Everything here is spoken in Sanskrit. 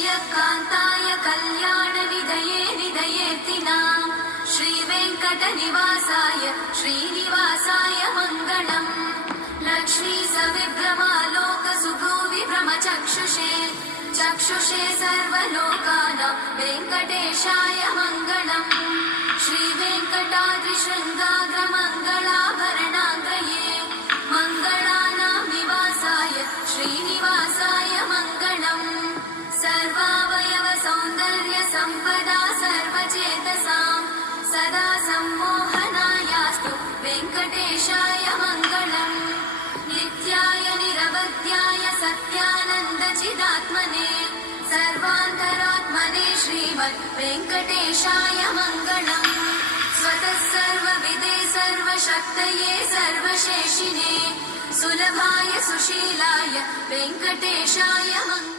श्रियकान्ताय कल्याणनिधये निधयेऽर्तिनां श्रीवेङ्कटनिवासाय श्रीनिवासाय मङ्गलम्। लक्ष्मी सविभ्रमालोकसुभुविभ्रमचक्षुषे चक्षुषे सर्वलोकानां वेङ्कटेशाय मङ्गलम्। श्रीवेङ्कटाद्रिशृङ्गाग्रमङ्गलाभरणाङ्गये मङ्गलानां निवासाय श्रीनिवासाय मङ्गलम्। सर्वावयवसौन्दर्यसम्पदा सर्वचेतसां सदा सम्मोहनायास्तु वेङ्कटेशाय मङ्गलम्। नित्याय निरवध्याय सत्यानन्दचिदात्मने सर्वान्तरात्मने श्रीमद् वेङ्कटेशाय मङ्गलम्। स्वतः सर्वविदे सर्वशक्तये सर्वशेषिने सुलभाय सुशीलाय वेङ्कटेशाय मङ्गलम्।